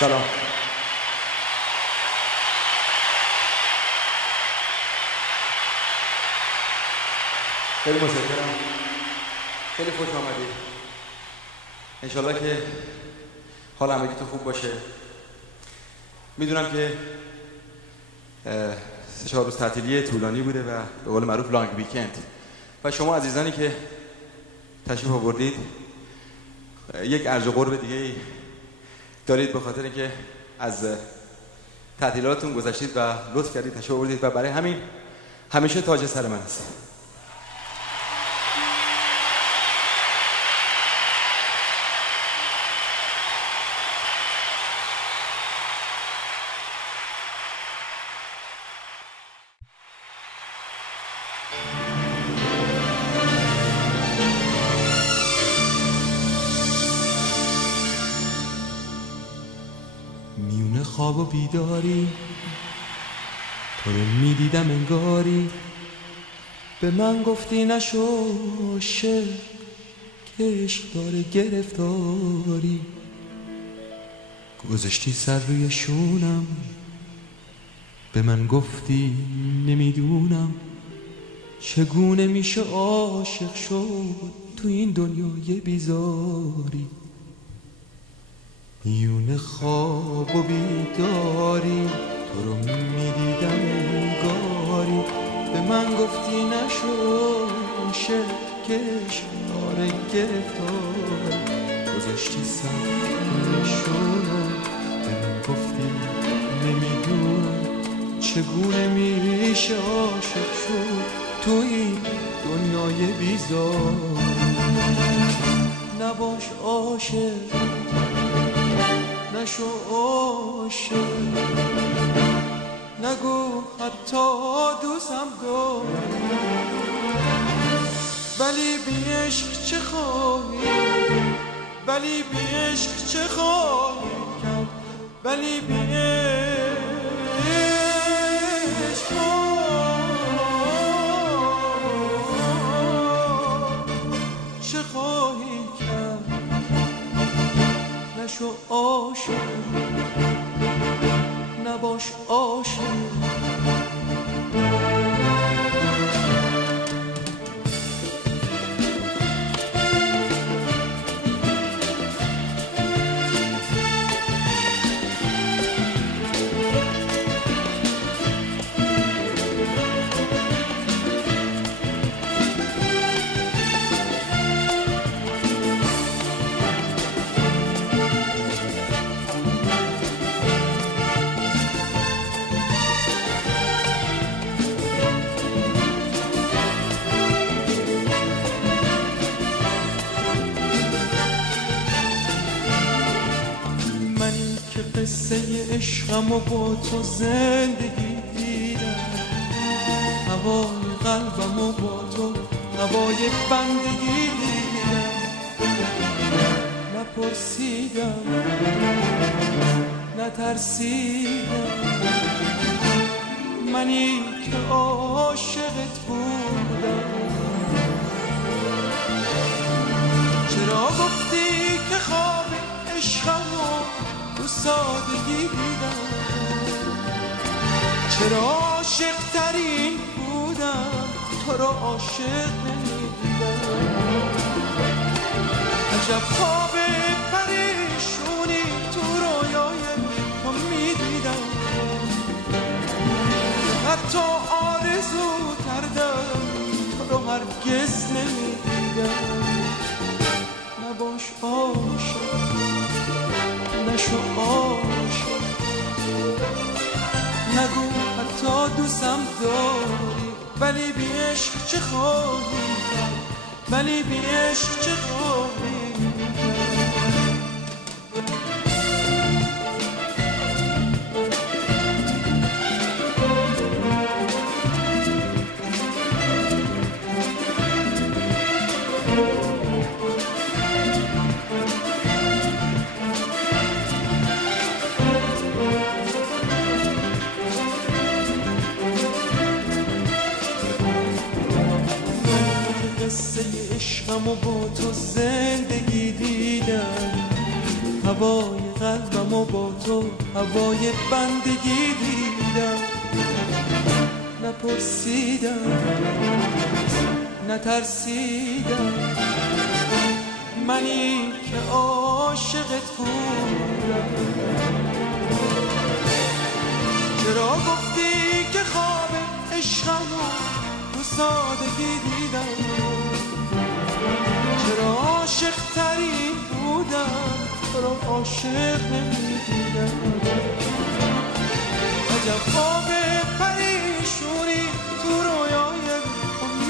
سلام. خیلی متشکرم. خیلی خوش آمدید. انشالله که حال همگیتون خوب باشه. میدونم که 3-4 روز تعطیلی طولانی بوده و به قول معروف لانگ ویکند و شما عزیزانی که تشریف آوردید یک ارج و قرب دیگه دارید به خاطر اینکه از تعطیلاتتون گذشتید و لطف کردید تشریف آوردید و برای همین همیشه تاج سر من است. میونه خواب و بیداری تو رو میدیدم انگاری به من گفتی نشو عاشق که عشق داره گرفتاری گذاشتی سر روی شونم به من گفتی نمیدونم چگونه میشه عاشق شد تو این دنیای بیزاری میونه خواب و بیداری تو رو میدیدم انگاری به من گفتی نشو عاشق که عشق داره گرفتاری گذاشتی سر شونم به من گفتی نمیدونم چگونه میشه عاشق شد تو این دنیای بیزاری نباش عاشق نشو عاشق نگو حتی دوستم داری ولی بی عشق چه خواهی ولی بی عشق چه خواهی کرد ولی بی عشق چه خواهی کرد نشو عاشق نباش عاشق قصه عشقم و با تو زندگی دیدم هوای قلبم و با تو هوای بندگی دیدم نپرسیدم نترسیدم منی که عاشقت بودم چرا گفتی که خواب عشقم تو سادگی دیدم چرا عاشق ترین بودم تو رو عاشق نمیدیدم عجب خواب پریشونی تو رویای تو میدیدم حتی آرزو کردم تو رو هرگز نمیدیدم نباش عاشق نشو عاشق نگو حتی دوستم داری ولی بی عشق چه خواهی ولی بی عشق چه خواهی قصه عشقم و با تو زندگی دیدم هوای قلبم و با تو هوای بندگی دیدم. نپرسیدم نترسیدم، منی که عاشقت بودم. چرا گفتی که خواب عشقمو تو سادگی دیدم؟ چرا عاشق ترین بودم تو را عاشق نمیدیدم؟ عجب خواب پریشونی تو رویای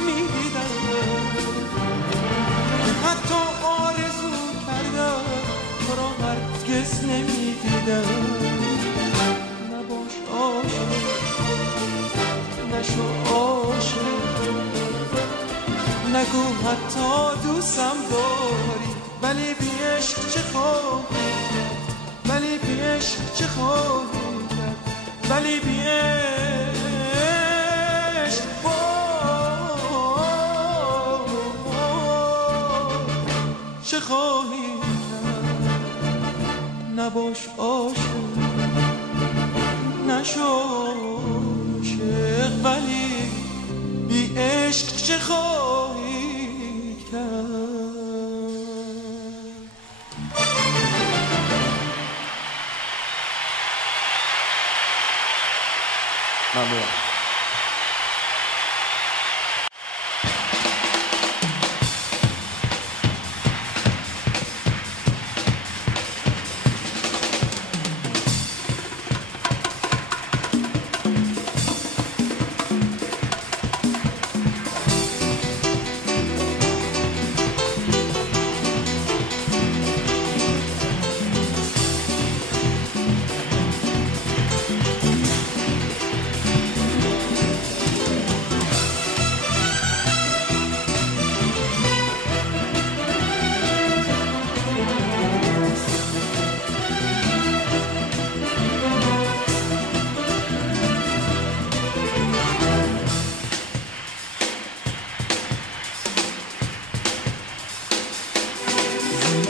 میدیدم، حتی آرزو کردم تو را هرگز نمیدیدم. نباش عاشق، نشو عاشق، نگو حتی دوستم داری، ولی بی عشق چه خواهی، ولی بی عشق چه خواهی کرد، ولی بی عشق چه خواهی کرد. نباش عاشق، نشو عاشق، ولی بی عشق چه خواهی کرد. ممنون.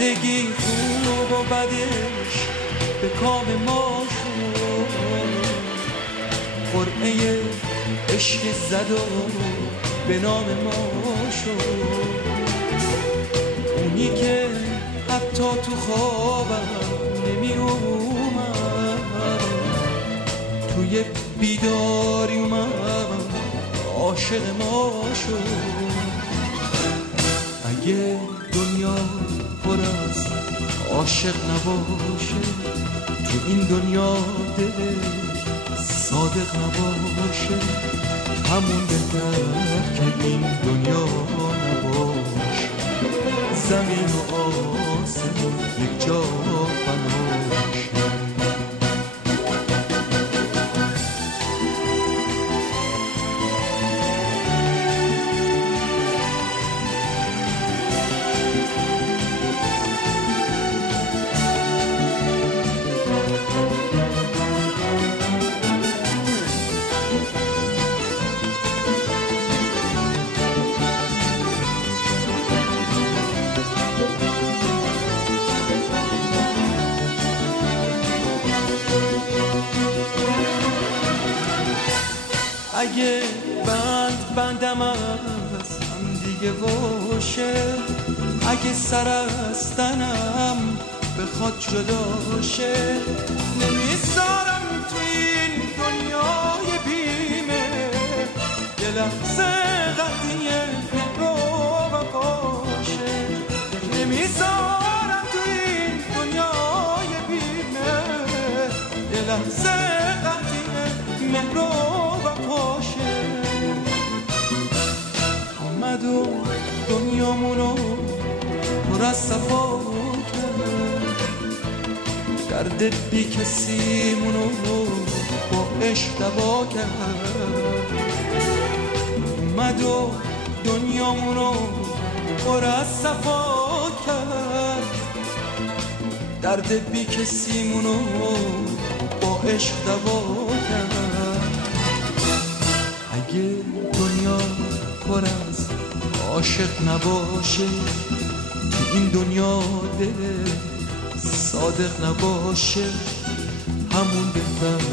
زندگی خوب و بدش به کام ما شد، قرعه عشق زد و به نام ما شد. اونی که حتی تو خوابم نمی اومد، توی بیداری اومد عاشق ما شد. اگه دنیا پر از عاشق نباشه، تو این دنیا دل صادق نباشه، همون بهتر که این دنیا نباشه. زمین و آسمون یک جا بناشه. اگه بندم از هم دیگه باشه، اگه سر از تنم بخواد جدا شه، نمیذارم تو این دنیای بیمه یه لحظه قضیه رو باشه. نمیذارم تو این دنیای بیمه یه لحظه قضیه مهرو باشه. آمد و دنیامونو پر از صفا کرد، درد بی کسیمونو با عشق دوا کرد. آمد و دنیامونو پر از صفا کرد، درد بی کسیمونو با عشق دوا کرد. اگه دنیا پر از عاشق نباشه، تو این دنیا دل صادق نباشه همون بهتر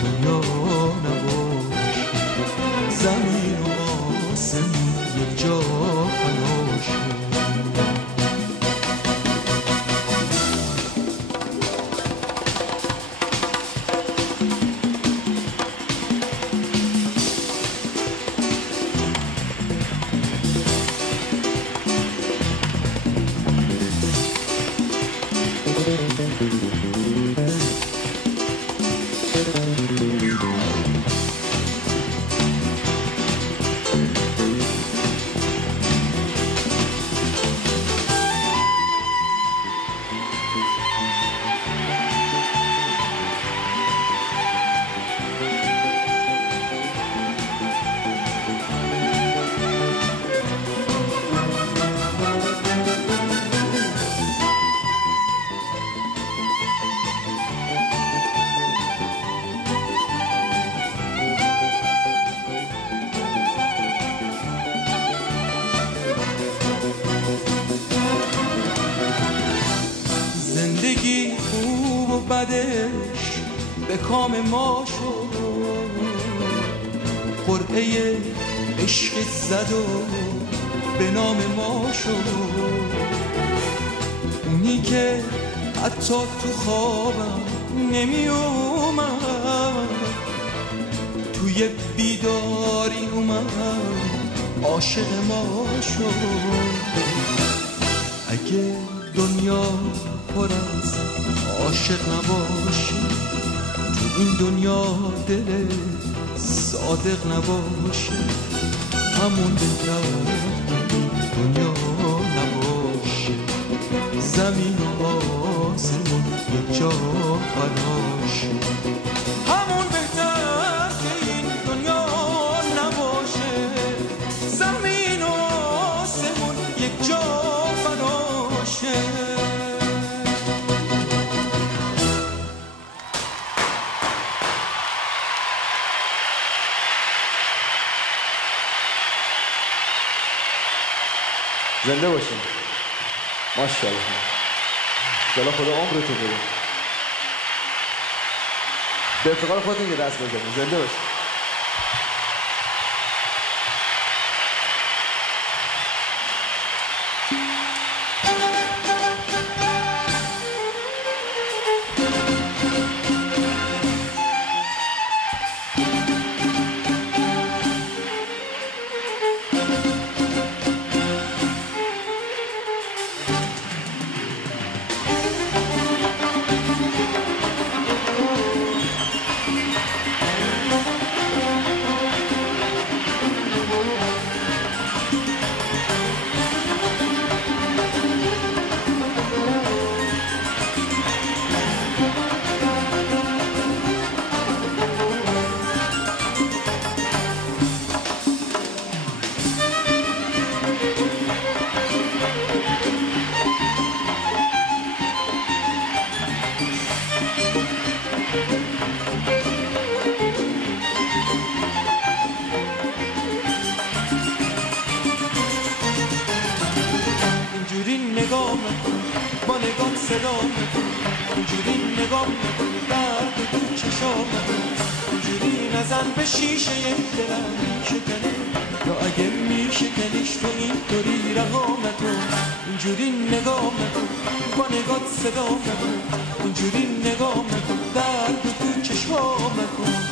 دنیا نباشه زمین و آسمون یک جا پناشه زندگی خوب و بدش به کام ما شد قرعه عشق زد و به نام ما شد اونی که حتی تو خوابم نمی اومد توی بیداری اومد عاشق ما شد اگه دنیا پر از عاشق نباشه تو این دنیا دل صادق نباشه همون بهتر دنیا نباشه زمین و آسمون یک جا پناشه همون بهتر که این دنیا نباشه زمین و آسمون یک جا پناشه زنده باشین ماشاءالله جلا خدا عمرتون بده به افتقار خودتون یه دست بزنید زنده باشین نگاه نکن با نگاه صدا نکن اونجوری نگاه نکن درد تو چشام نکن اونجوری نزن به شیشه دلم شکنه یا اگه میشکنیش تو اینطوری رها نکن اونجوری نگاه نکن با نگاه صدا نکن اونجوری نگاه نکن درد تو چشام نکن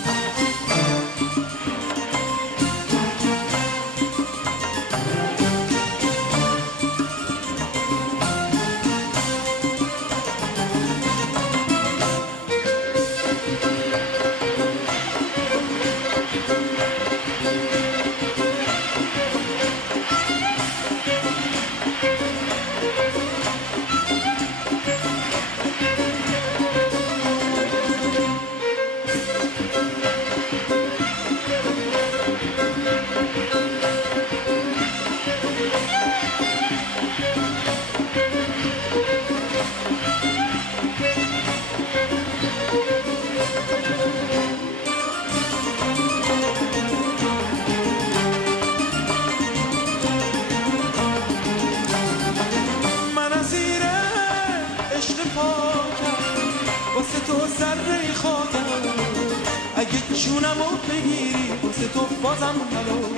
واسه تو ذره خاکم، اگه جونمو بگیری واسه تو بازم حلالم.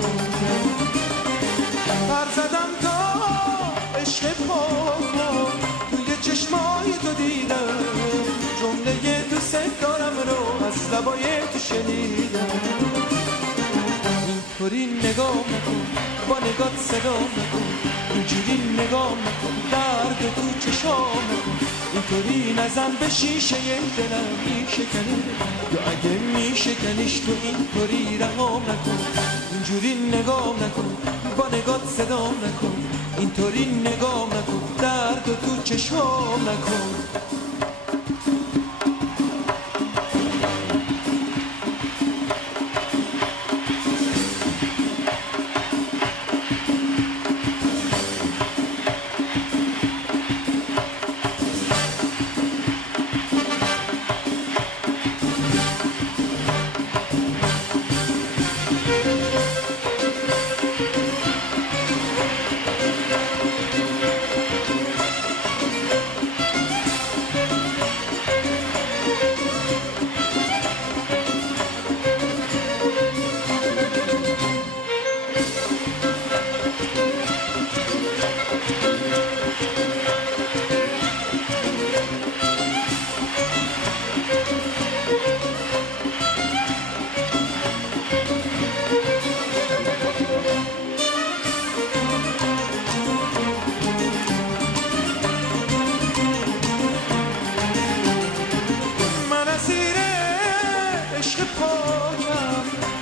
پر زدم تا عشق پاکو توی چشمای تو دیدم، جمله دوست دارم رو از لبای تو شنیدم. اینطوری نگاه نکن، با نگات صدا نکن، اینجوری نگاه نکن، درد تو چشام نکن. اینطوری نزن به شیشه دلم میشکنه، یا اگه میشکنیش تو اینطوری رهام نکن. اینجوری نگاه نکن، با نگات صدا نکن، اینطوری نگاه نکن، درد تو چشام نکن.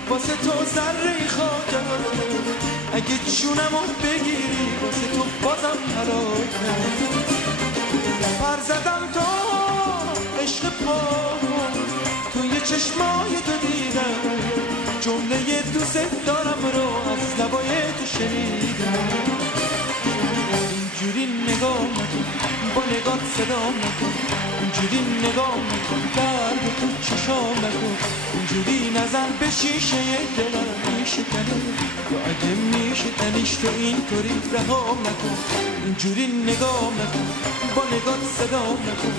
واسه تو ذره خاکم، اگه جونمو بگیری واسه تو بازم حلاکم. پر زدم تا عشق پاکم توی چشمای تو دیدم، جمله دوست دارم رو از لبای تو شنیدم. اینجوری نگاه نکن، با نگات صدا نکن، اینجوری نگاه نکن، درد تو چشام نکن. اینجوری نزن به شیشه دلم میشکنه، یا اگه میشکنیش تو اینطوری رهام نکن. اینجوری نگاه نکن، با نگات صدا نکن،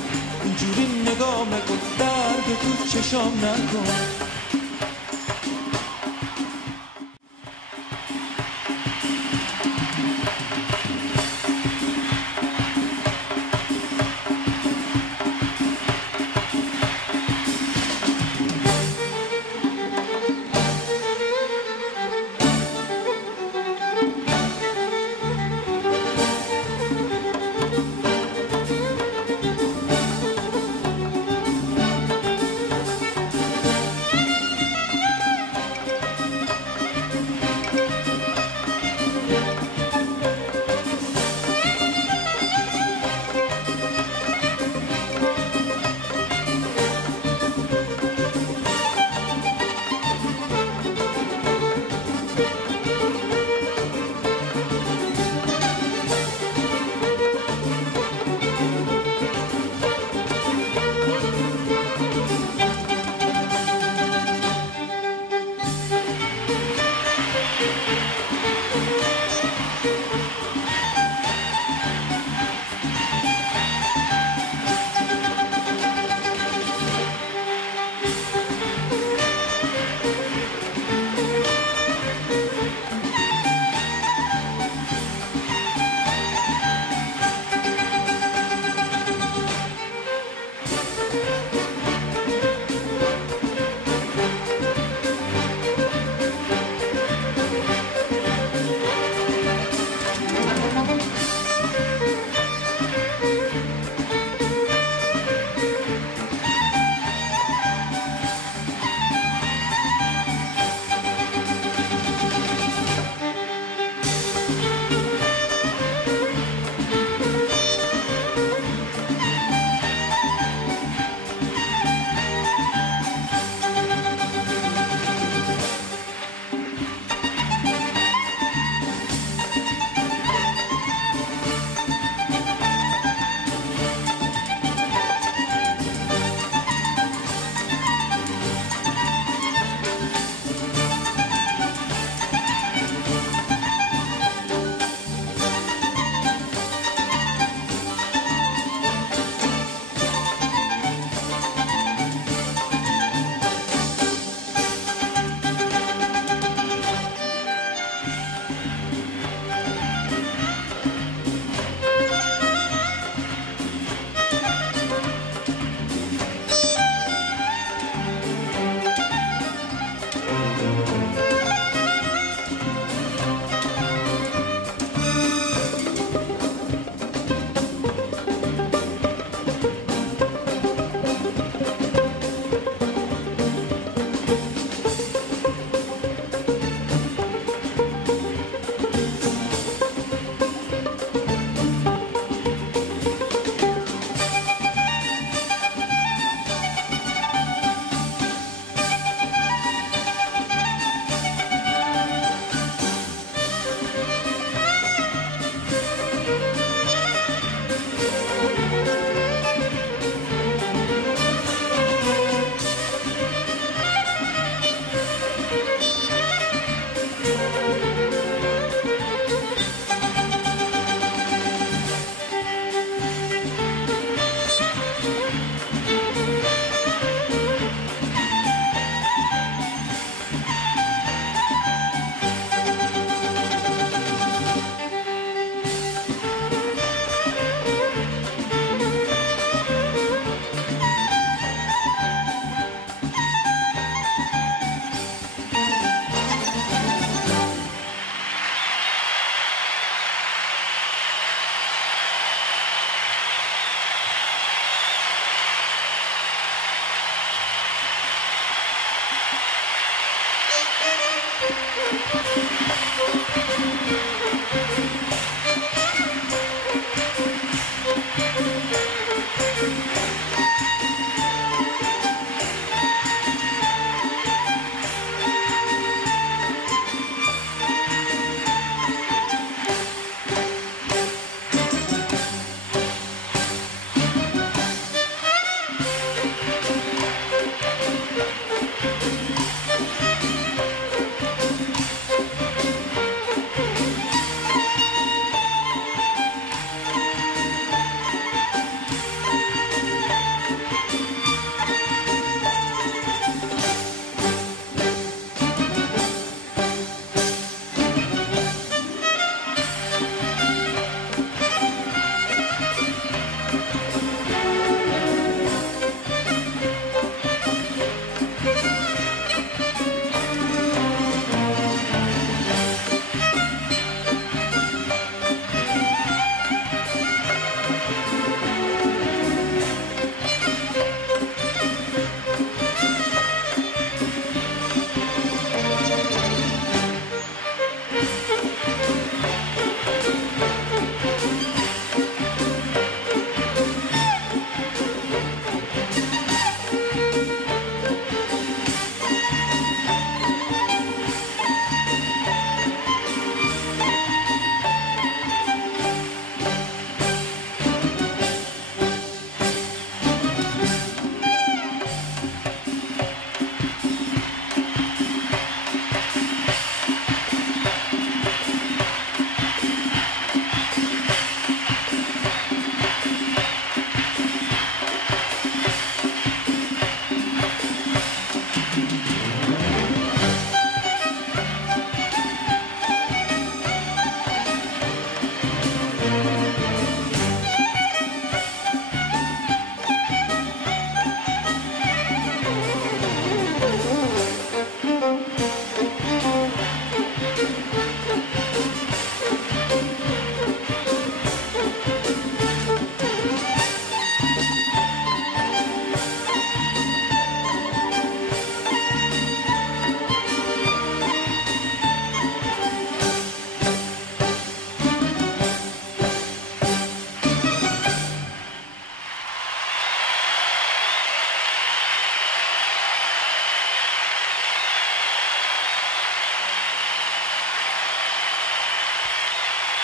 اینجوری نگاه نکن، درد تو چشام نکن.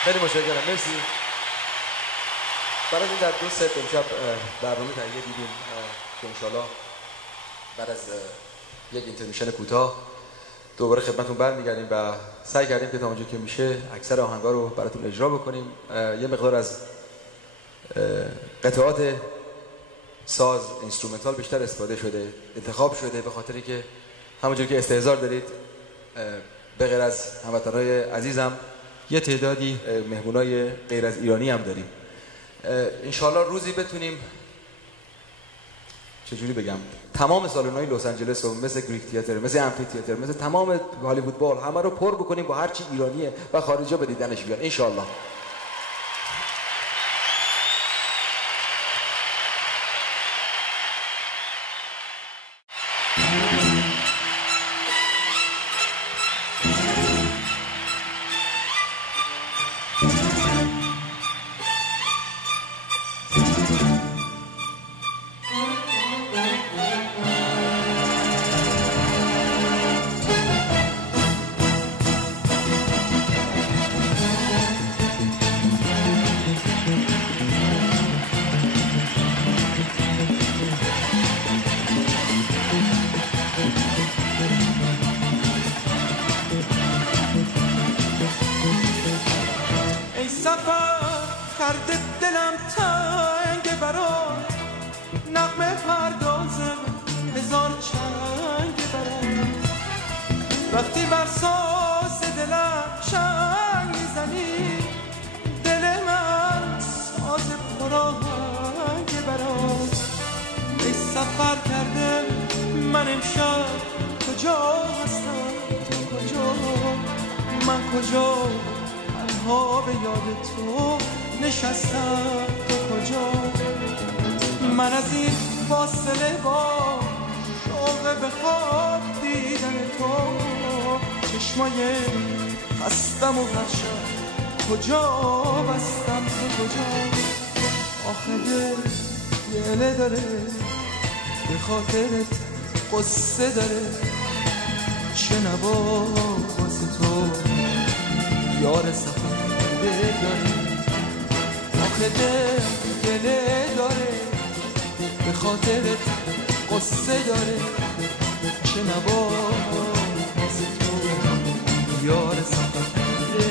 خیلی متشکرم، مرسی. برای این در 2 ست امشب برنامه تهیه دیدیم که انشالله بعد از یک اینترمیشن کوتاه دوباره خدمتتون برمیگردیم و سعی کردیم که تا اونجا که میشه اکثر آهنگا رو براتون اجرا بکنیم. یه مقدار از قطعات ساز اینسترومنتال بیشتر استفاده شده، انتخاب شده، به خاطری که همونجور که استحضار دارید به غیر از هموطنهای عزیزم یه تعدادی مهمونای غیر از ایرانی هم داریم. انشالله روزی بتونیم چجوری بگم تمام سالن‌های لس آنجلس رو مثل گریک تئاتر، مثل امفی تئاتر، مثل تمام هالیوود بال همه رو پر بکنیم با هر چی ایرانیه و خارجا به دیدنش بیان انشالله. قصه داره چه نوا واسه تو یار سفر داره آخه دل گله داره به خاطرت قصه داره چه نوا واسه تو یار سفر داره.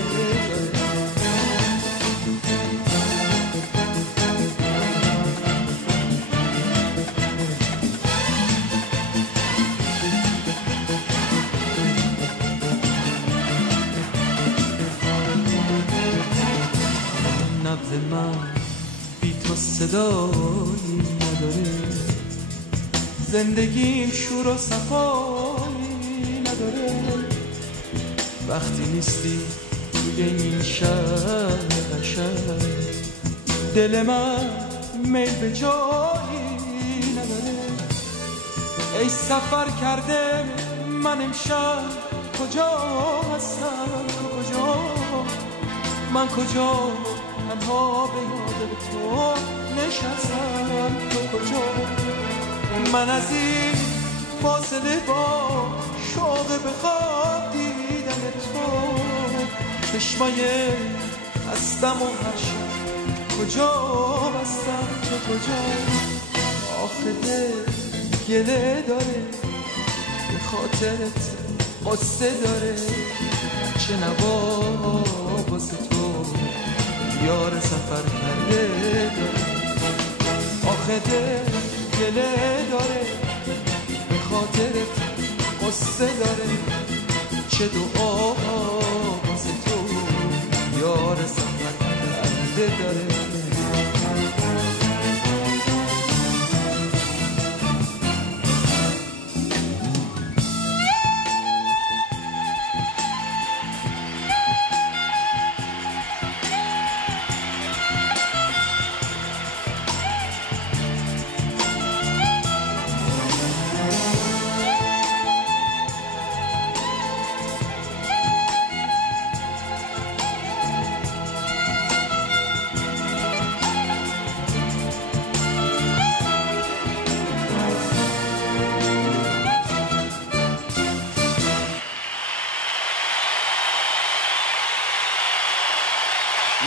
نبض من بی تو صدایی نداره، زندگیم شور و صفایی نداره، وقتی نیستی توی این شهر قشنگ دل من میل به جایی نداره. ای سفر کرده من امشب کجا هستم تو کجا، من کجا تنها به یاد تو نشستم تو کجا، من از این فاصله با شوق به خواب دیدن تو چشمای خستم و هر شب کجا بستم تو کجا. آخه دل گله داره به خاطرت قصه داره چه نوا واسه تو یار سفر کرده داره. آخه دل گله داره به خاطرت قصه داره چه دعا واسه تو یار سفر کرده داره.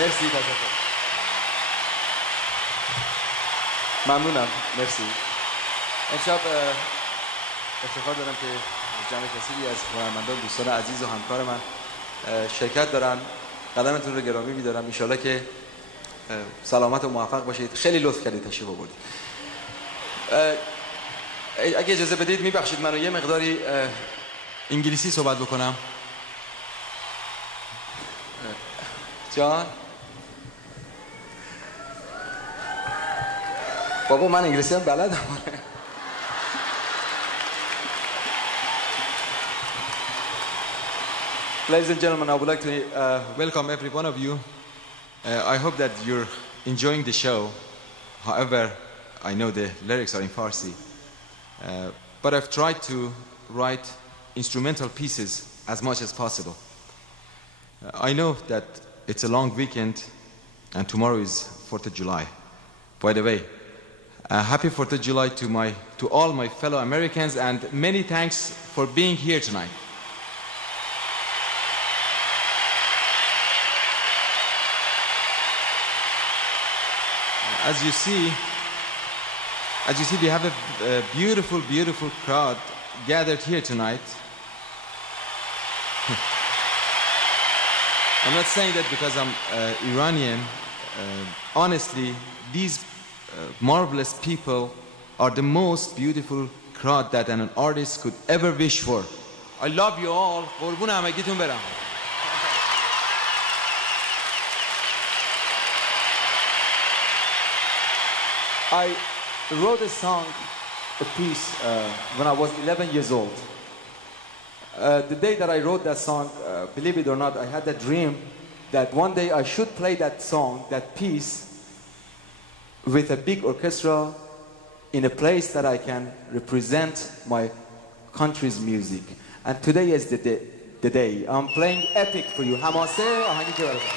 مرسی، تشکر. ممنونم، مرسی. امشب افتخار دارم که جمع کثیری از هنرمندان، دوستان عزیز و همکار من شرکت دارن. قدمتون رو گرامی می‌دارم. ان شاءالله که سلامت و موفق باشید. خیلی لطف کردید تشریف آوردید. اگه اجازه بدید میبخشید منو یه مقداری انگلیسی صحبت بکنم. جان بابا من انگلیسی هم بلدم. Ladies and gentlemen, I would like to welcome every one of you. I hope that you're enjoying the show. However, I know the lyrics are in Farsi. But I've tried to write instrumental pieces as much as possible. I know that it's a long weekend and tomorrow is 4th of July. By the way, happy 4th of July to all my fellow Americans, and many thanks for being here tonight. As you see, we have a beautiful, beautiful crowd gathered here tonight. I'm not saying that because I'm Iranian. Honestly, these marvelous people are the most beautiful crowd that an artist could ever wish for. I love you all. قربون همگیتون برم. I wrote a song, a piece, when I was 11 years old. The day that I wrote that song, believe it or not, I had a dream that one day I should play that song, that piece, with a big orchestra in a place that I can represent my country's music. And today is the day. I'm playing Epic for you. Hamase, ahangi ke barabar.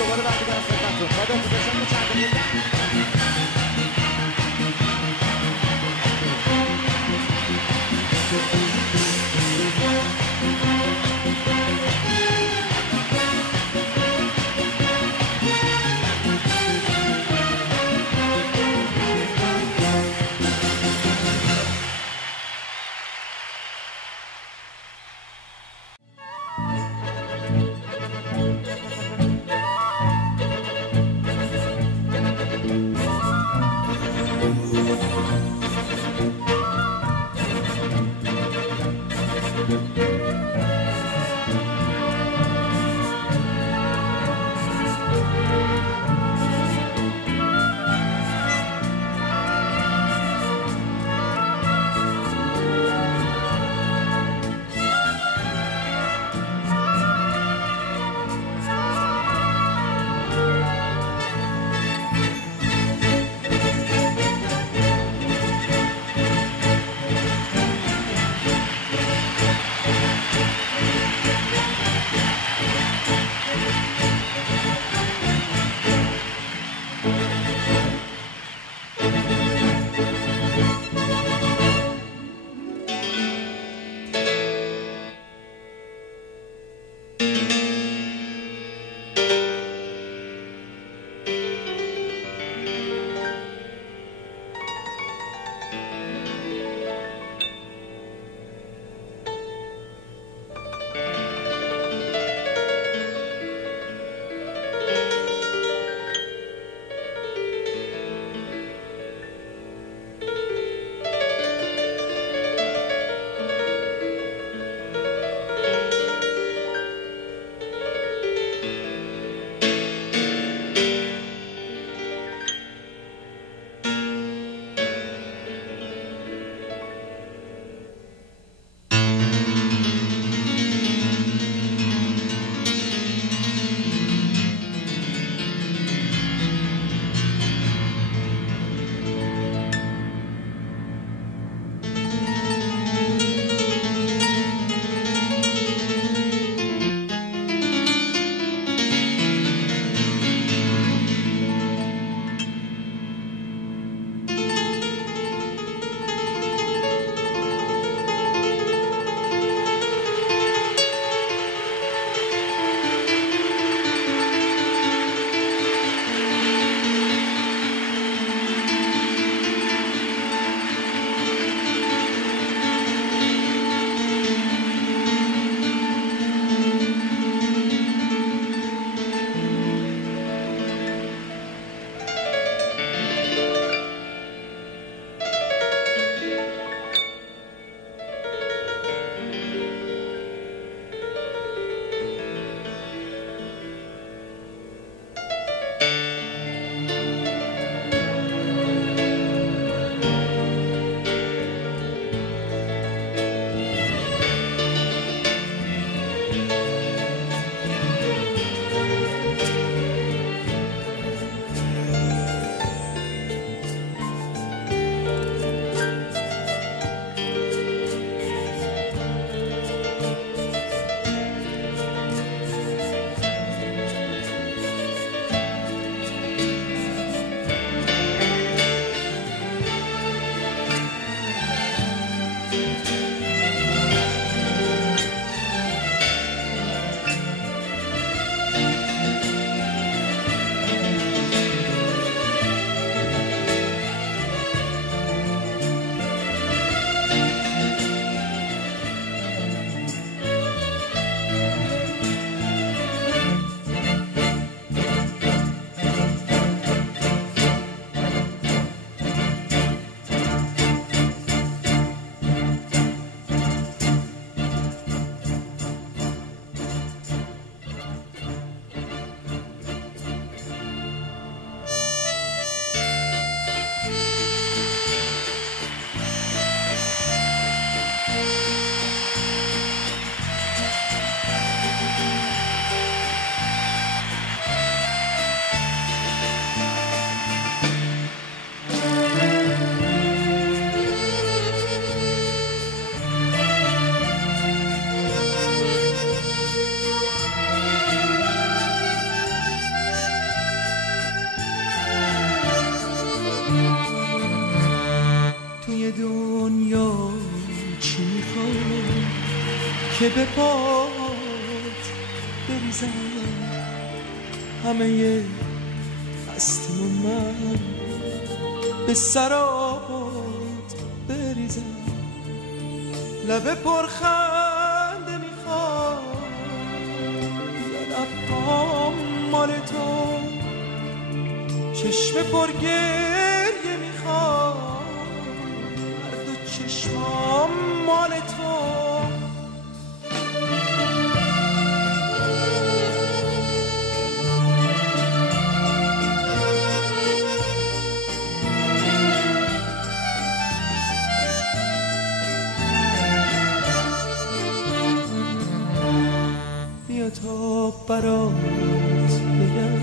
دوباره برمیگردم خدمتتون. خدا حافظ. چند که به پات بریزم همه هستیم و من به سرابات بریزم لب پرخنده میخوام یا لبام مال تو چشم پرگریه میخوام هر دو چشمام مال تو بیا تا برات بگم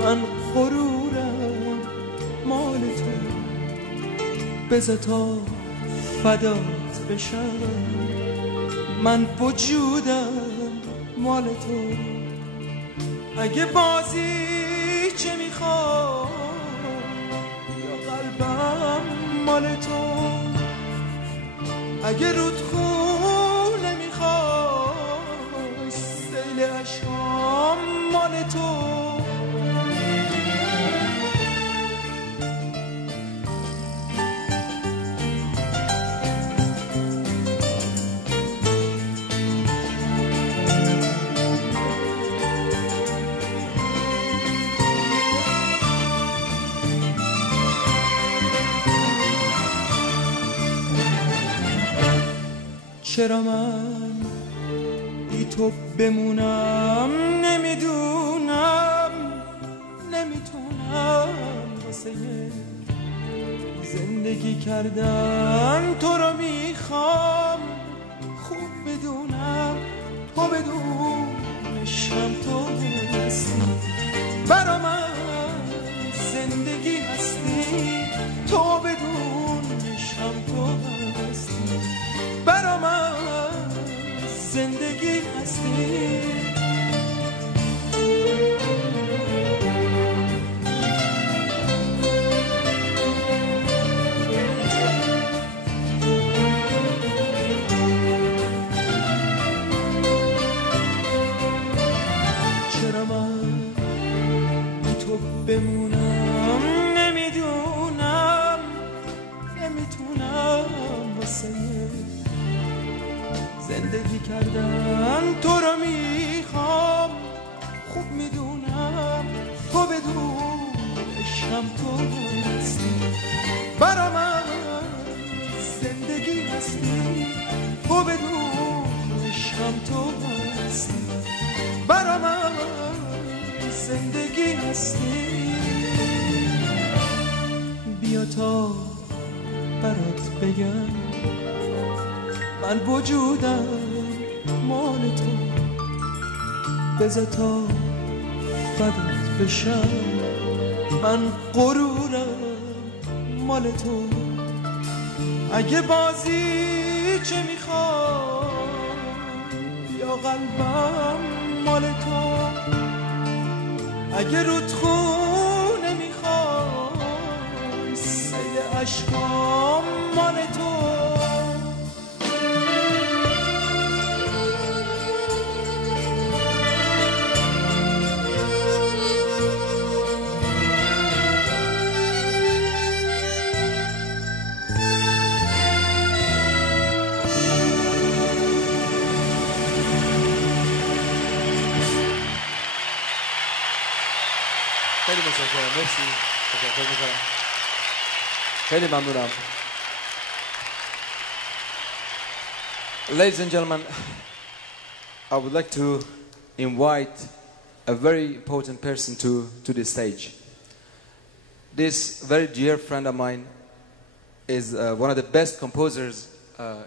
من غرورم مال تو بذار تا فدات بشم من وجودم مال تو اگه بازی چه میخوام یا قلبم مال تو اگه رود خون نمیخوای سیل عشقام مال تو چرا من بی تو بمونم نمیدونم نمیتونم واسه زندگی کردن تو رو میخوام خوب بدونم تو بدونشم تو هستی برا من زندگی هستی تو بدونشم تو هستی برا من زندگی هستی چرا من بی تو بمونم نمیدونم نمیتونم واسه زندگی کردن تو رو میخوام خوب میدونم تو بدونشم تو هستی برا من زندگی هستی تو بدونشم تو هستی برا من زندگی هستی بیا تا برات بگم من وجودم مال تو بذار تا فدات بشم من غرورم مال تو اگه بازی چه میخوام یا قلبم مال تو اگه رودخونه میخوای سیل عشقام مال تو خیلی متشکرم مرسی تشکر میکنم خیلی ممنونم Ladies and gentlemen, I would like to invite a very important person to the stage. This very dear friend of mine is one of the best composers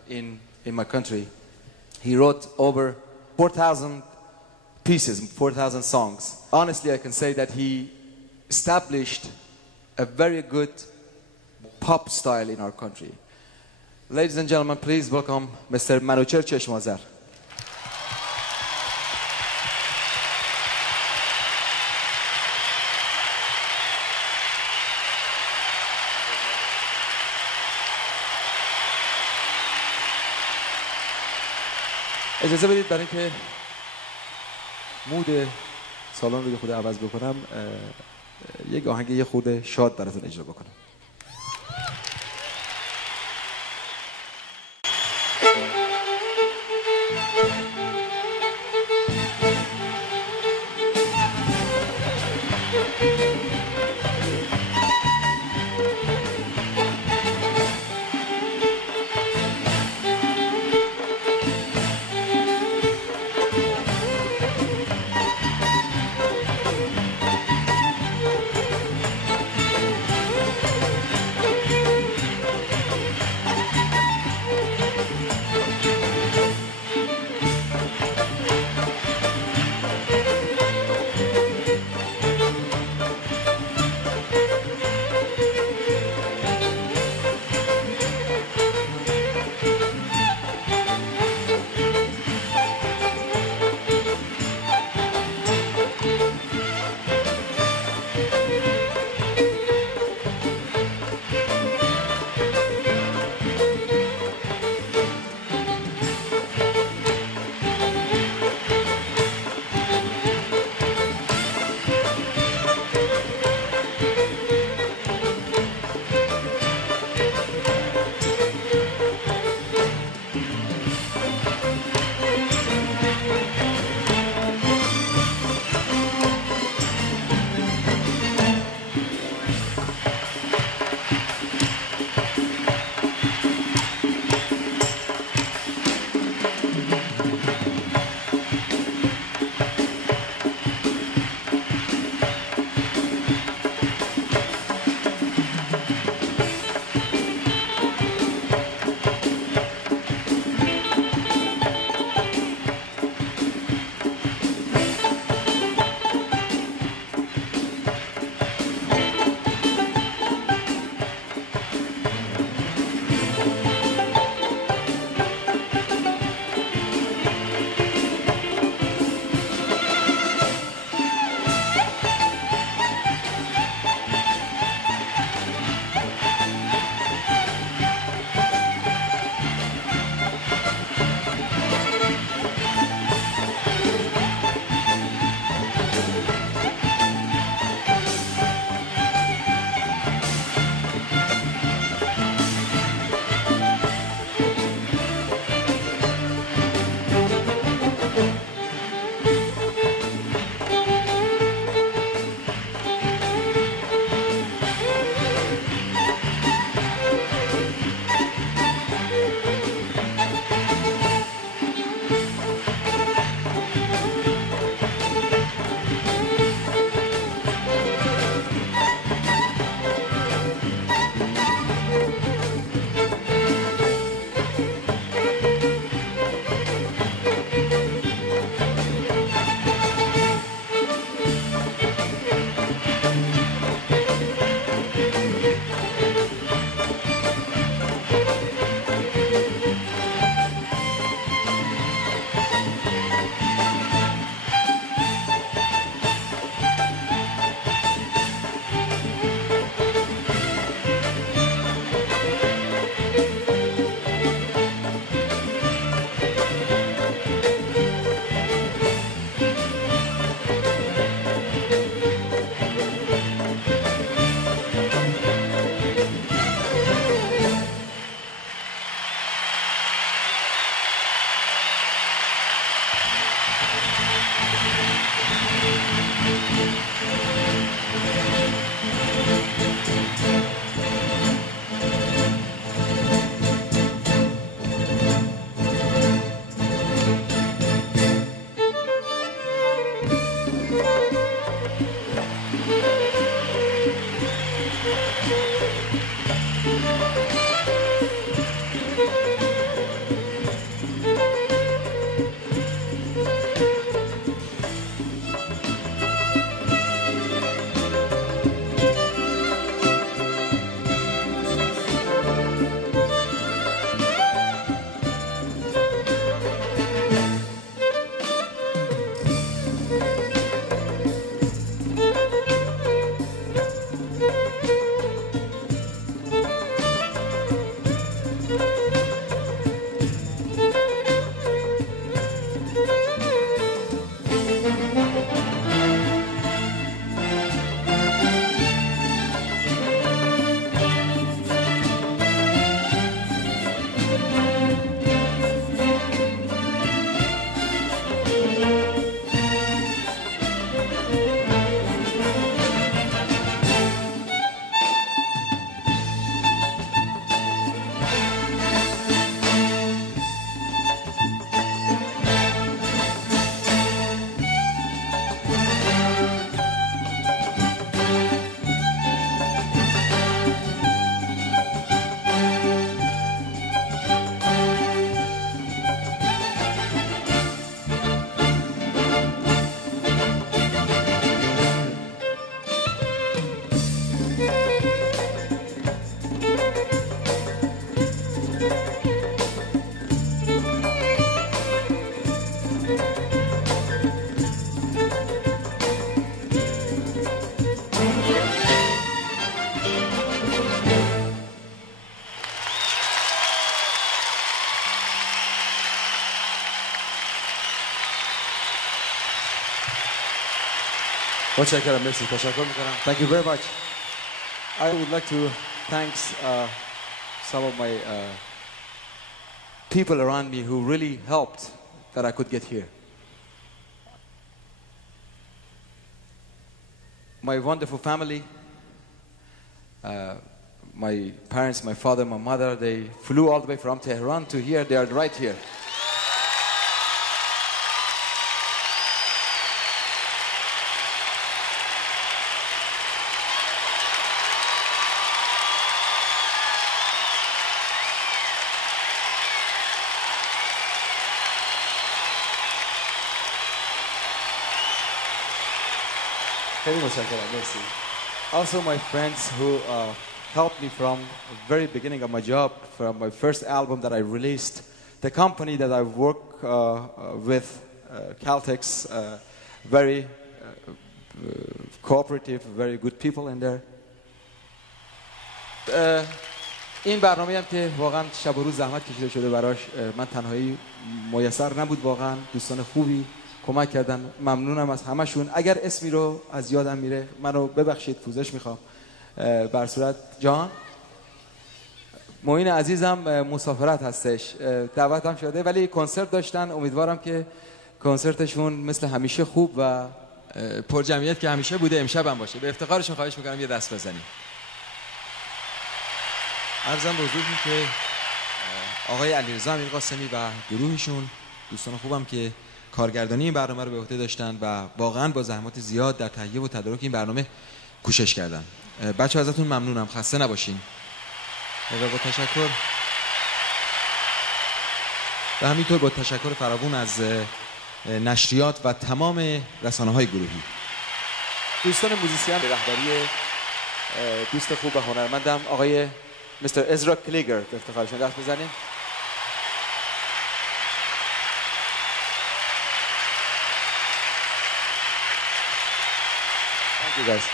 in my country. He wrote over 4,000 pieces, 4,000 songs. Honestly, I can say that he established a very good pop style in our country. Ladies and gentlemen, please welcome Mr. Manucher Cheshmazer. اجازه بدید برای اینکه مود سالن رو خود عوض بکنم یک آهنگ یه خورده شاد براتون اجرا بکنم. متشکرم. مرسی. تشکر میکنم. Thank you very much. I would like to thank some of my People around me who really helped that I could get here. My wonderful family, my parents, my father, my mother, they flew all the way from Tehran to here. They are right here. خیلی متشکرم. مرسی. also my friends who helped me from the very beginning of my job, from my first album that I released, the company that I work with, Caltex, very cooperative, very good people in there. این برنامه هم که واقعا شب و روز زحمت کشیده شده براش، من تنهایی میسر نبود. واقعا دوستان خوبی کمک کردن. ممنونم از همشون. اگر اسمی رو از یادم میره منو ببخشید، پوزش میخوام. بر صورت جان معین عزیزم مسافرت هستش، دعوت هم شده ولی کنسرت داشتن. امیدوارم که کنسرتشون مثل همیشه خوب و پر جمعیت که همیشه بوده امشب هم باشه. به افتخارشون خواهش میکنم یه دست بزنیم. عرضم به حضورتون که آقای علیرضا امیرقاسمی و گروهشون، دوستان خوبم که کارگردانی این برنامه رو به عهده داشتن و واقعا با زحمات زیاد در تهیه و تدارک این برنامه کوشش کردن. بچه ازتون ممنونم. خسته نباشین. و با تشکر و همینطور با تشکر فراوان از نشریات و تمام رسانه‌های گروهی، دوستان موزیسین به رهبری دوست خوب و هنرمندم آقای مستر ازرا کلیگر، به افتخارشون دست بزنیم. Thank you guys.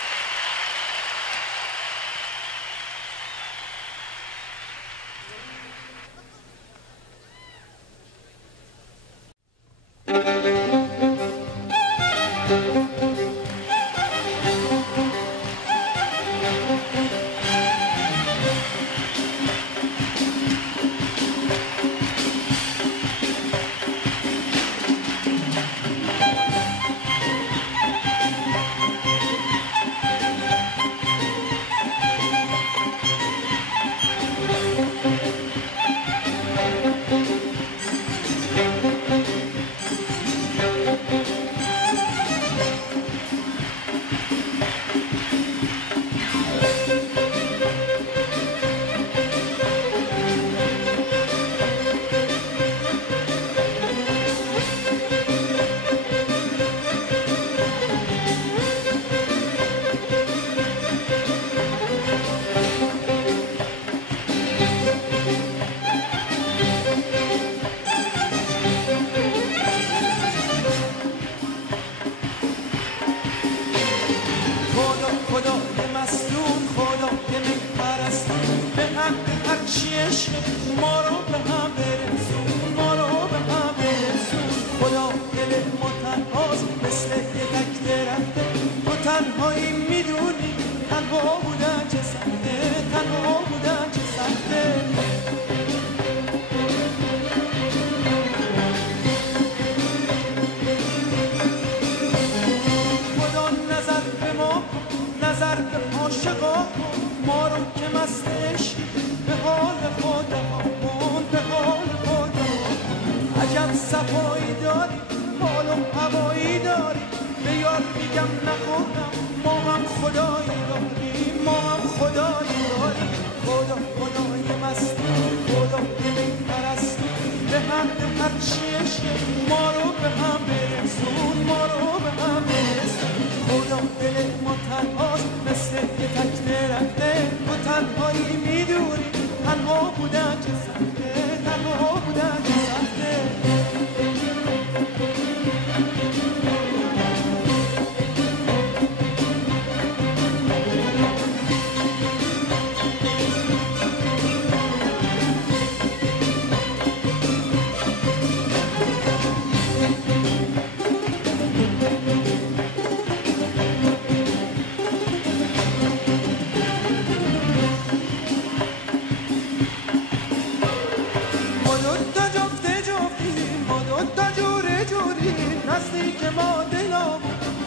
نزدیک ما دلم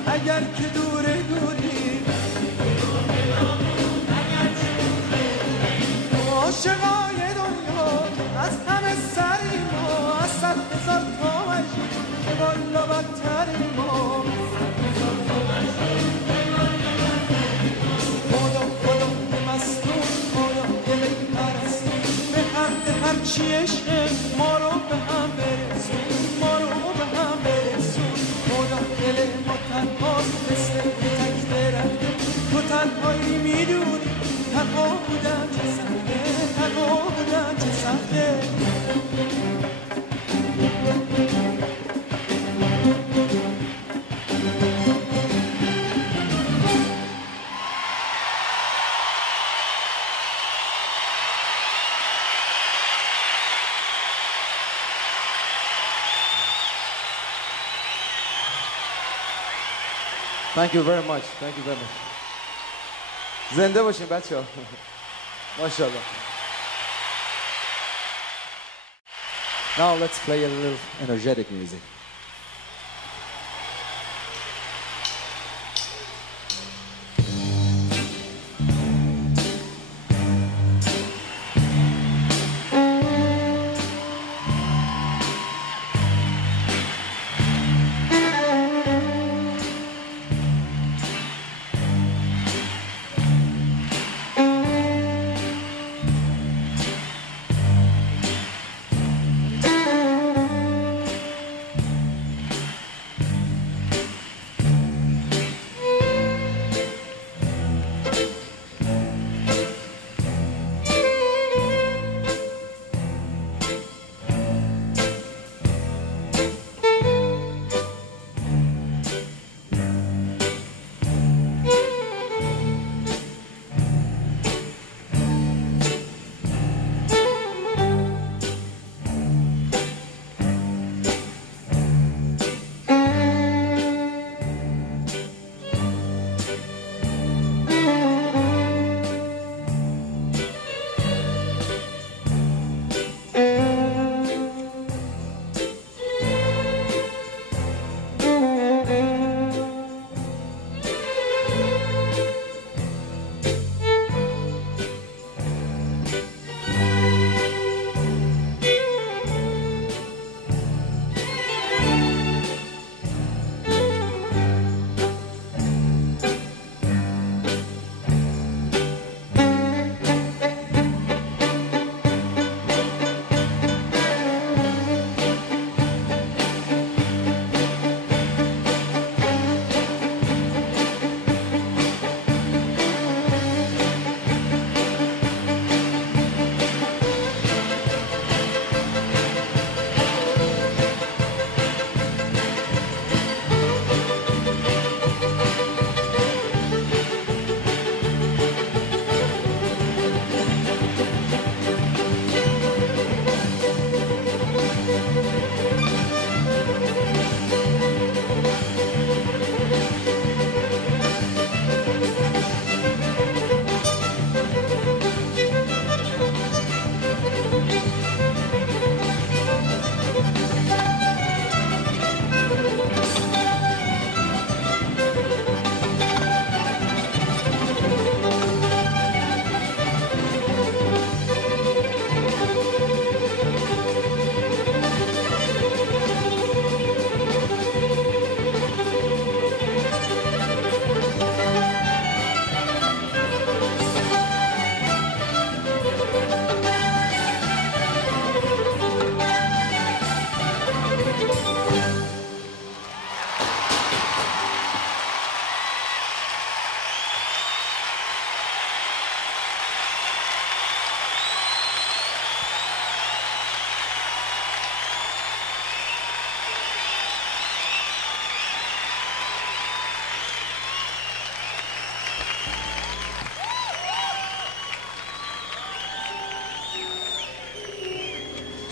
اگر که دوره دوری عاشقای دنیا از همه سریم و از 100,000 تا مجید که بالا بدتریم و خدا به مستون خدا دل پرستون به حق هرچی عشق ما رو به هم برسون ما رو به هم برسون خدا دل ما تنهاست مثل تک درخته تو تنهایی میدونی تنها بودن چه سخته تنها بودن چه سخته Thank you very much. Thank you very much. زنده باشین بچه‌ها. ماشاءالله. Now let's play a little energetic music.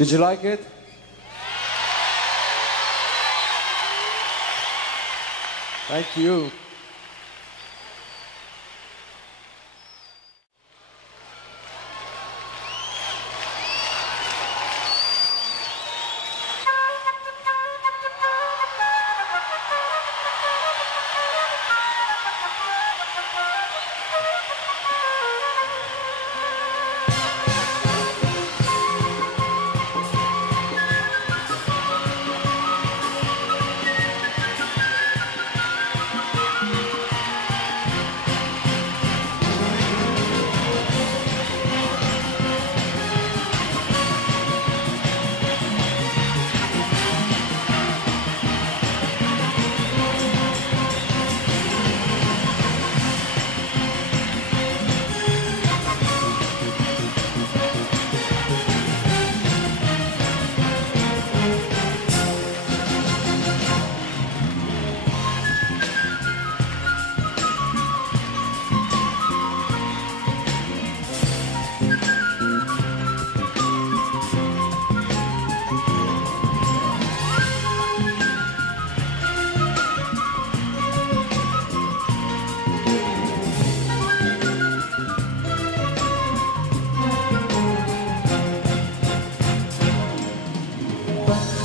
Did you like it? Thank you.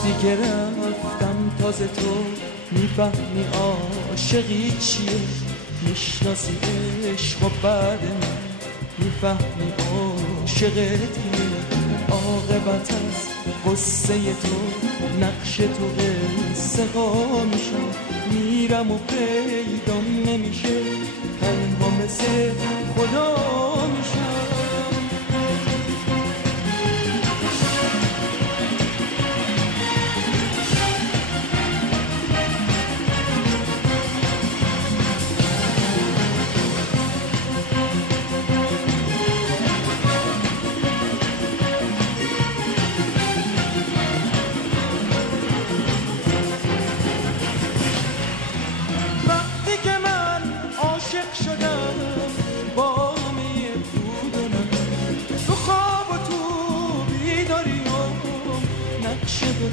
وقتی که رفتم تازه تو میفهمی عاشقی چیه، میشناسی عشق و بعد من میفهمی عاشقت کیه. عاقبت از قصه تو نقش تو قصه ها میشم، میرم و پیدام نمیشه، تنها مثل خدا میشم.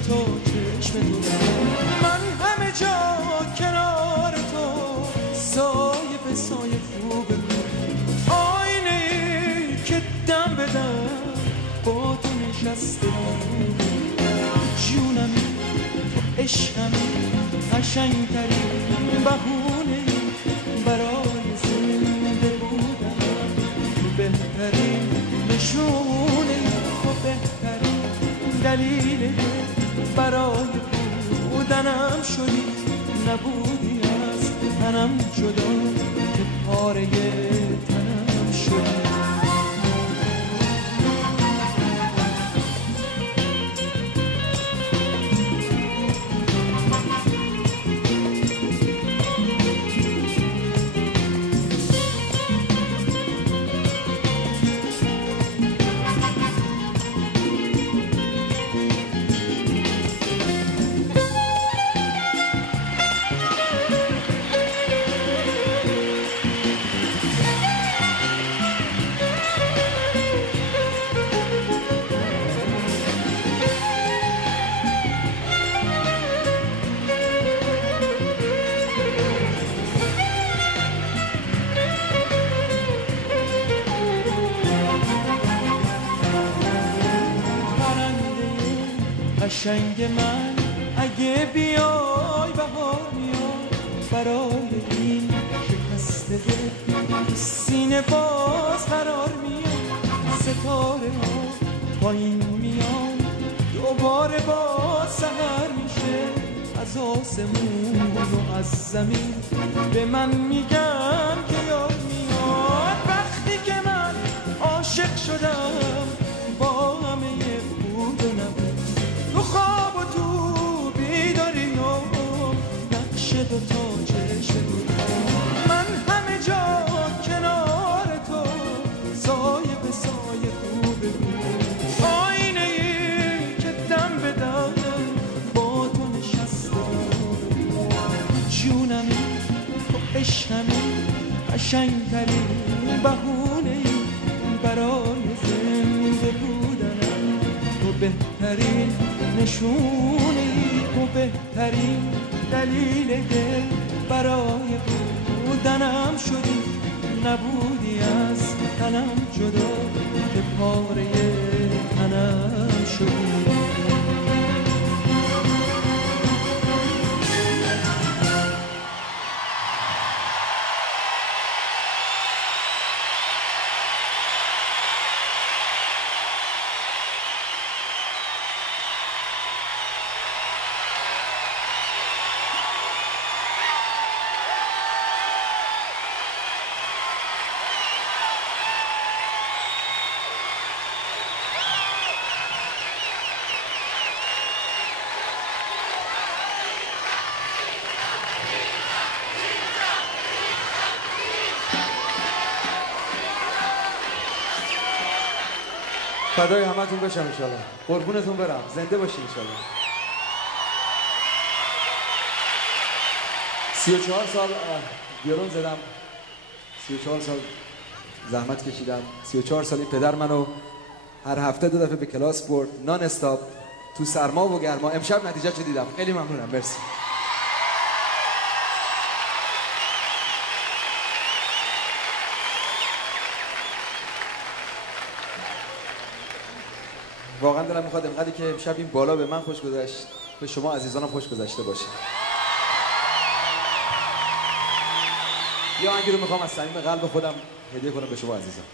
تو چشم تو من همه جا کنار تو، سایه به سایه خوب آینه که دم به دم با تو نشسته جونمی تو عشقمی، قشنگترین بهونه برای زنده بودن، تو بهترین نشونه، تو بهترین دلیل برای بودنم شدی، نبودی از تنم جدا که پاره تنم شدی. قشنگ من اگه بیای بهار میاد، برای این شکسته دل سینه باز قرار میاد، ستاره ها پایین میان دوباره باز سحر میشه، از آسمون و از زمین به من میگن که یاد میاد وقتی که من عاشق شدم با همه بود و نبود، تو خواب و تو بیداری و نقش دوتا چشم بود، من همه جا کنار تو سایه به سایه خوبه بود، آینه ای که دم به دم با تو نشسته بود، جونمی تو عشقمی، قشنگترین بهونه ای برای زنده بودنم، تو بهترین نشونی، تو بهترین دلیل دل برای بودنم شدی، نبودی از تنم جدا که پاره تنم شدی. فدای همتون بشم انشالله، قربونتون برم، زنده باشین انشالله. 34 سال بیرون زدم، 34 سال زحمت کشیدم، 34 سالی پدر منو هر هفته 2 دفعه به کلاس برد، نان استاپ تو سرما و گرما. امشب نتیجه چه دیدم، خیلی ممنونم، مرسی. واقعا دلم میخواد اینقدر که امشب این بالا به من خوش گذشت به شما عزیزانم خوش گذشته باشه. یه آهنگی رو میخوام از صمیم قلب خودم هدیه کنم به شما عزیزان.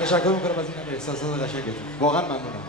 تشکر میکنم از این همه احساسات قشنگتون. واقعا ممنونم.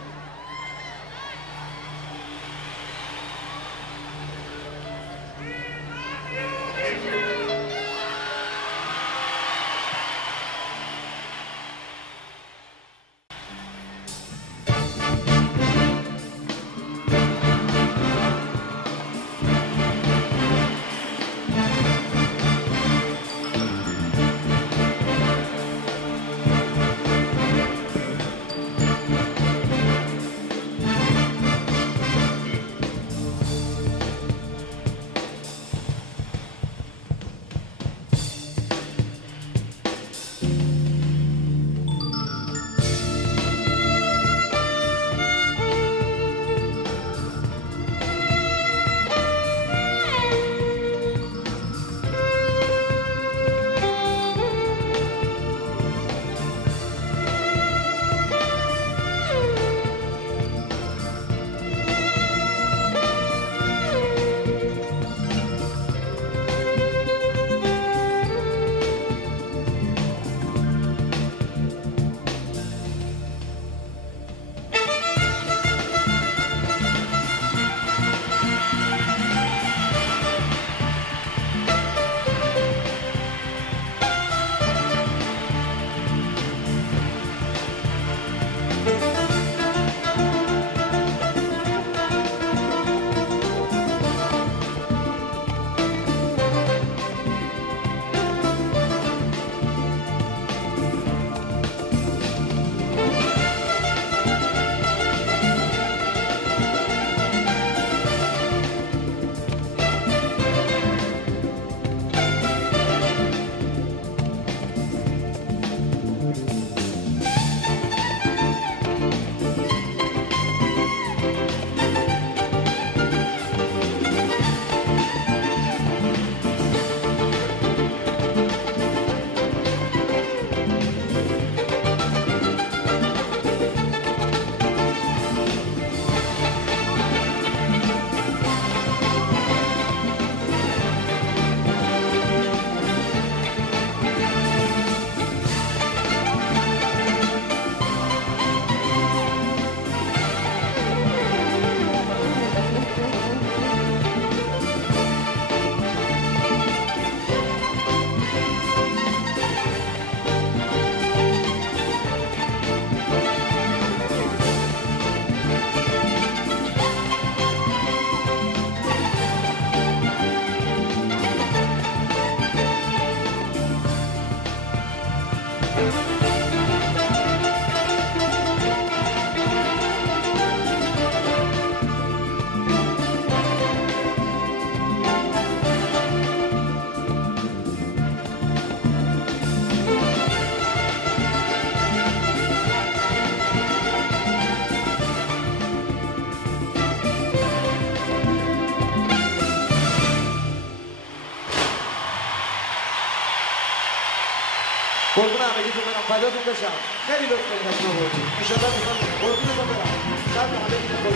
قربون همگیتون برم، فداتون بشم. خیلی لطف کنید از نوبت. ان شاء الله میخوام قربونتون برم. شب همگیتون خوش.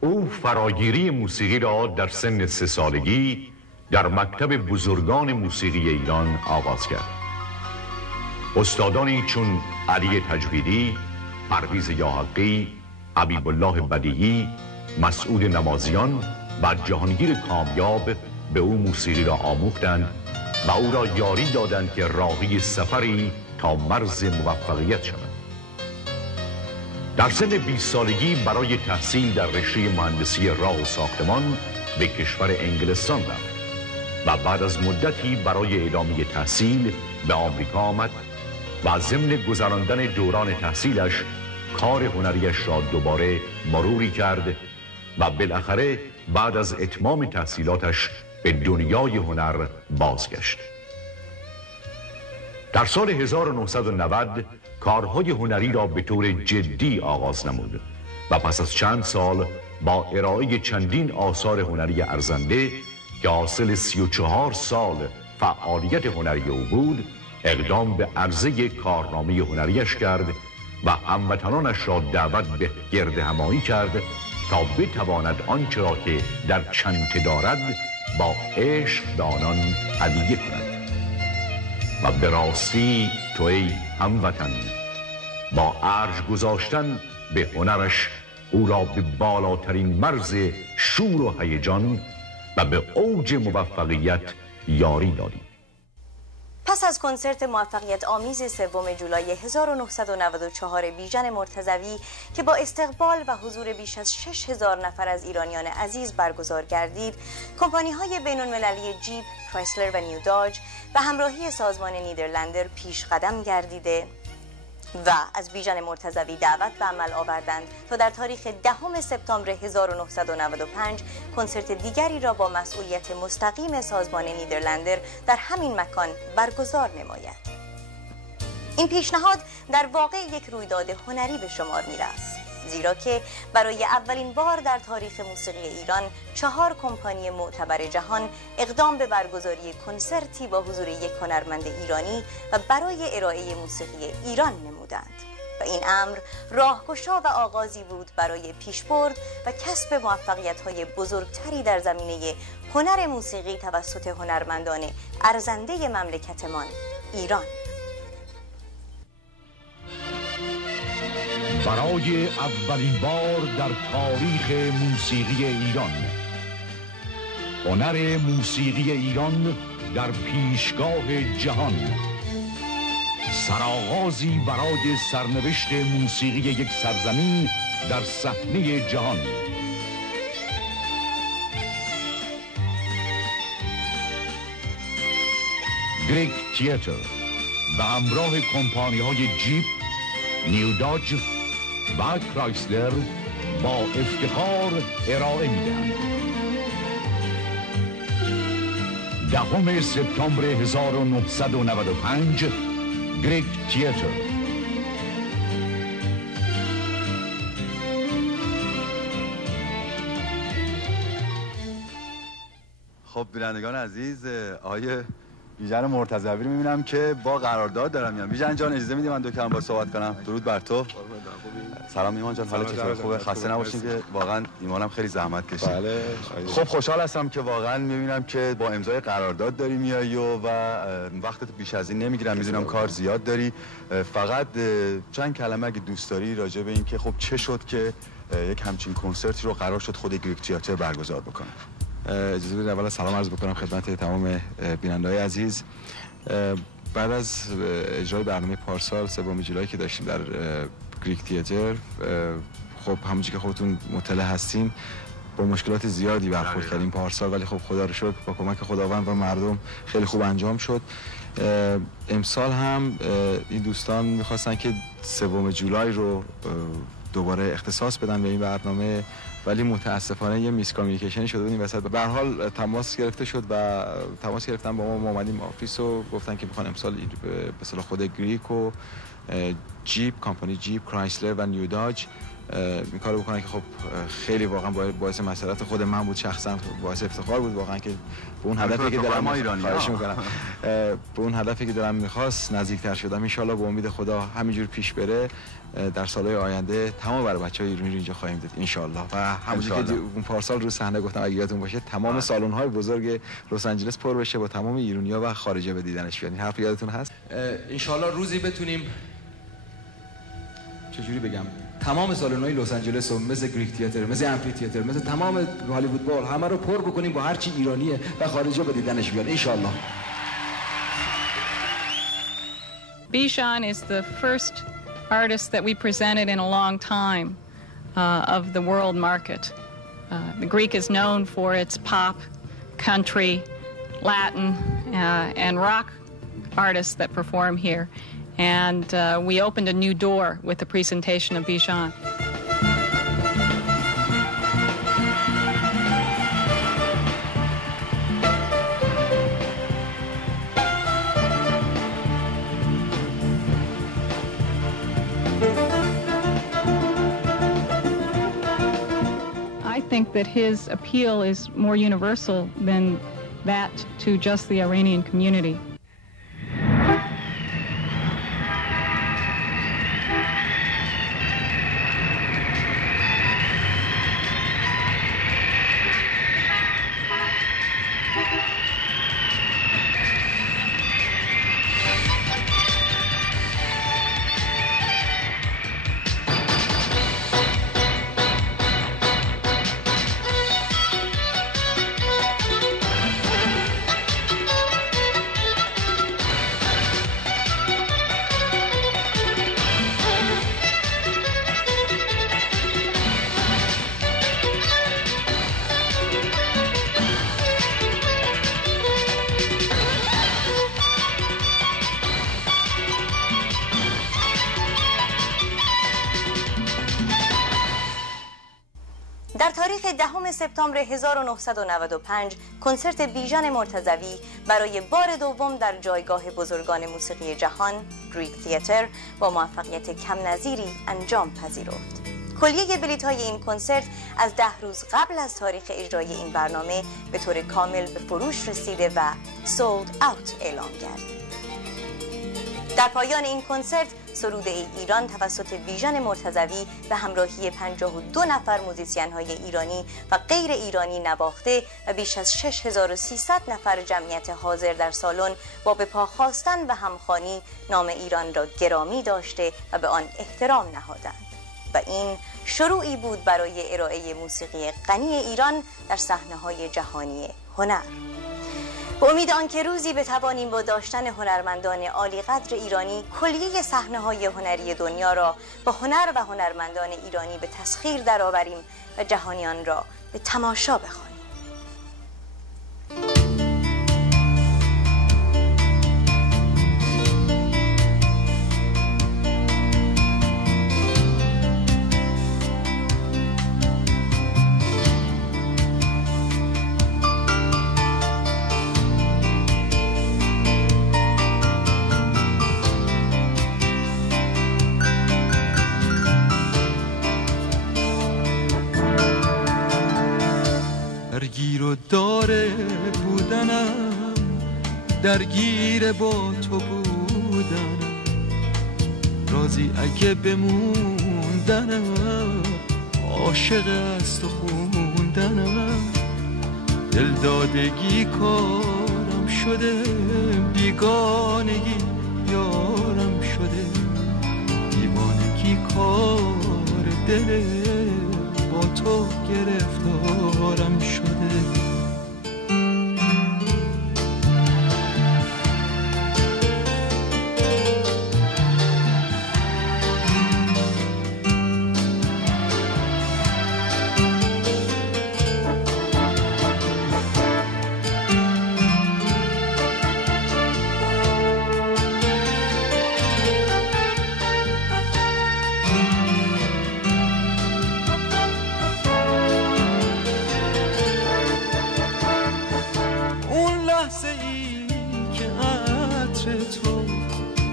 او فراگیری موسیقی را در سن 3 سالگی در مکتب بزرگان موسیقی ایران آغاز کرد. استادانی چون علی تجویدی، پرویز یاحقی، حبیب الله بدیعی، مسعود نمازیان و جهانگیر کامیاب به او موسیقی را آموختند و او را یاری دادند که راهی سفری تا مرز موفقیت شود. در سن 20 سالگی برای تحصیل در رشته مهندسی راه و ساختمان به کشور انگلستان رفت و بعد از مدتی برای ادامه تحصیل به آمریکا آمد و ضمن گذراندن دوران تحصیلش کار هنریش را دوباره مروری کرد و بالاخره بعد از اتمام تحصیلاتش به دنیای هنر بازگشت. در سال 1990 کارهای هنری را به طور جدی آغاز نمود و پس از چند سال با ارائه چندین آثار هنری ارزنده که حاصل 34 سال فعالیت هنری او بود، اقدام به عرضه کارنامه هنریش کرد و هموطنانش را دعوت به گرد همایی کرد تا بتواند آنچه را که در چنته دارد با عشق به آنان هدیه کند. و به راستی تو ای هموطن، با ارج گذاشتن به هنرش او را به بالاترین مرز شور و هیجان و به اوج موفقیت یاری دادی. پس از کنسرت موفقیت آمیز 3 جولای 1994 بیژن مرتضوی که با استقبال و حضور بیش از 6000 نفر از ایرانیان عزیز برگزار گردید، کمپانی‌های بین‌المللی جیپ، کرایسلر و نیو داج به همراهی سازمان نیدرلندر پیش قدم گردیده و از بیژن مرتضوی دعوت به عمل آوردند تا در تاریخ 10 سپتامبر 1995 کنسرت دیگری را با مسئولیت مستقیم سازمان نیدرلندر در همین مکان برگزار نماید. این پیشنهاد در واقع یک رویداد هنری به شمار می‌رفت، زیرا که برای اولین بار در تاریخ موسیقی ایران 4 کمپانی معتبر جهان اقدام به برگزاری کنسرتی با حضور یک هنرمند ایرانی و برای ارائه موسیقی ایران نمودند و این امر راهگشا و آغازی بود برای پیشبرد و کسب موفقیت‌های بزرگتری در زمینه هنر موسیقی توسط هنرمندان ارزنده مملکتمان ایران. برای اولین بار در تاریخ موسیقی ایران، هنر موسیقی ایران در پیشگاه جهان، سرآغازی برای سرنوشت موسیقی یک سرزمین در صحنه جهان. گریگ تئاتر به همراه کمپانی‌های جیپ، نیو داج و کرایسلر با افتخار ارائه می‌دهند. 10 سپتامبر 1995 گریگ تئاتر. خب بینندگان عزیز، آقای بیژن مرتضوی رو می‌بینم که با قرارداد دارم میام. بیژن جان اجازه میدی من دو کلمه با صحبت کنم؟ درود بر تو. سلام ایمان جان، حالت چطوره؟ خوبه؟ خسته نباشین که واقعا ایمانم خیلی زحمت کشید. بله. خب خوشحال هستم که واقعا می‌بینم که با امضای قرارداد داری میای و وقتت بیش از این نمیگیرم، میدونم کار زیاد داری. فقط چند کلمه اگه دوست داری راجع به این که خب چه شد که یک همچین کنسرتی رو قرار شد خود گریگ تئاتر برگزار بکنه. اجازه بدید اول سلام عرض بکنم خدمت تمام بیننده‌های عزیز. بعد از اجرای برنامه پارسال 3 جولای که داشتیم در گریگ تئاتر، خب همونجوری که خودتون مطلع هستین با مشکلات زیادی برخورد کردیم پارسال، ولی خب خدا رو شکر با کمک خداوند و مردم خیلی خوب انجام شد. امسال هم این دوستان می‌خواستن که 3 جولای رو دوباره اختصاص بدن به این برنامه، ولی متاسفانه یه میس کامیونیکیشن شده بود این وسط. به هر حال تماس گرفته شد و تماس گرفتن با ما اومدیم آفیس و گفتن که میخوان امسال به اصطلاح خود گریگ و جیپ، کمپانی جیپ، کرایسلر و نیو داج این کارو بکنن که خب خیلی واقعا باعث مسرت خود من بود، شخصا باعث افتخار بود واقعا که به اون هدفی که دارم به اون هدفی که دارم میخواست نزدیکتر شدم. ان شاءالله به امید خدا همینجور پیش بره در سالهای آینده تمام برای بچهای ایرانی رو اینجا خواهیم دید ان شاءالله. و همونجوری که اون پارسال رو صحنه گفتم اگه یادتون باشه تمام سالن‌های بزرگ لس آنجلس پر بشه با تمام ایرانی‌ها و خارجی به دیدنش بیان. این حرف یادتون هست؟ ان شاءالله روزی بتونیم چجوری بگم تمام سالن‌های لس آنجلس رو مثل گریک تئاتر، مثل امفی تئاتر، مثل تمام هالیوود بال همه رو پر بکنیم با هر چی ایرانیه و خارجی به دیدنش بیان ان شاءالله. Bijan is the first artist that we presented in a long time of the world market. The Greek is known for its pop, country, Latin, and rock artists that perform here. And we opened a new door with the presentation of Bijan. I think that his appeal is more universal than that to just the Iranian community. در تاریخ 10 سپتامبر 1995 کنسرت بیژن مرتضوی برای بار دوم در جایگاه بزرگان موسیقی جهان گریک تئاتر با موفقیت کم نظیری انجام پذیرفت. کلیه بلیط‌های این کنسرت از 10 روز قبل از تاریخ اجرای این برنامه به طور کامل به فروش رسیده و سولد اوت اعلام گردید. در پایان این کنسرت سرود ای ایران توسط بیژن مرتضوی به همراهی 52 نفر موزیسین های ایرانی و غیر ایرانی نواخته و بیش از 6300 نفر جمعیت حاضر در سالن با به پا خواستن و همخوانی نام ایران را گرامی داشته و به آن احترام نهادند و این شروعی بود برای ارائه موسیقی غنی ایران در صحنه‌های جهانی هنر. با امید آنکه روزی بتوانیم با داشتن هنرمندان عالی قدر ایرانی کلیه صحنه‌های هنری دنیا را با هنر و هنرمندان ایرانی به تسخیر درآوریم و جهانیان را به تماشا بخوانیم. داره بودنم درگیر با تو بودنم راضی اگه بموندنم عاشق از تو خوندنم دلدادگی کارم شده بیگانگی یارم شده دیوانگی کار دل با تو گرفتارم شده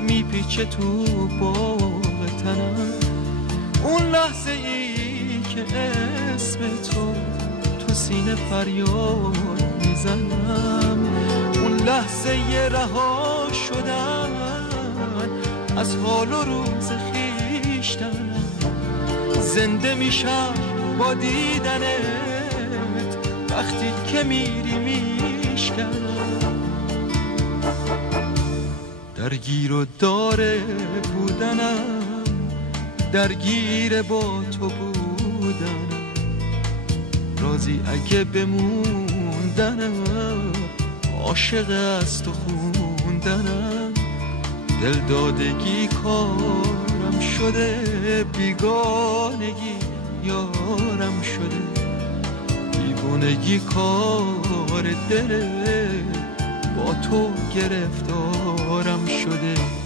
میپیچه تو باغ تنم اون لحظه ای که اسم تو سینه فریاد میزنم، اون لحظه ی رها شدن از حال و روز خیشتن، زنده میشم با دیدنت وقتی که میری میشکنم. درگیر و داره بودنم، درگیر با تو بودنم، راضی اگه بموندنم، عاشق از تو خوندنم. دل دادگی کارم شده، بیگانگی یارم شده، بیگانگی کار دله، با تو گرفتارم شده.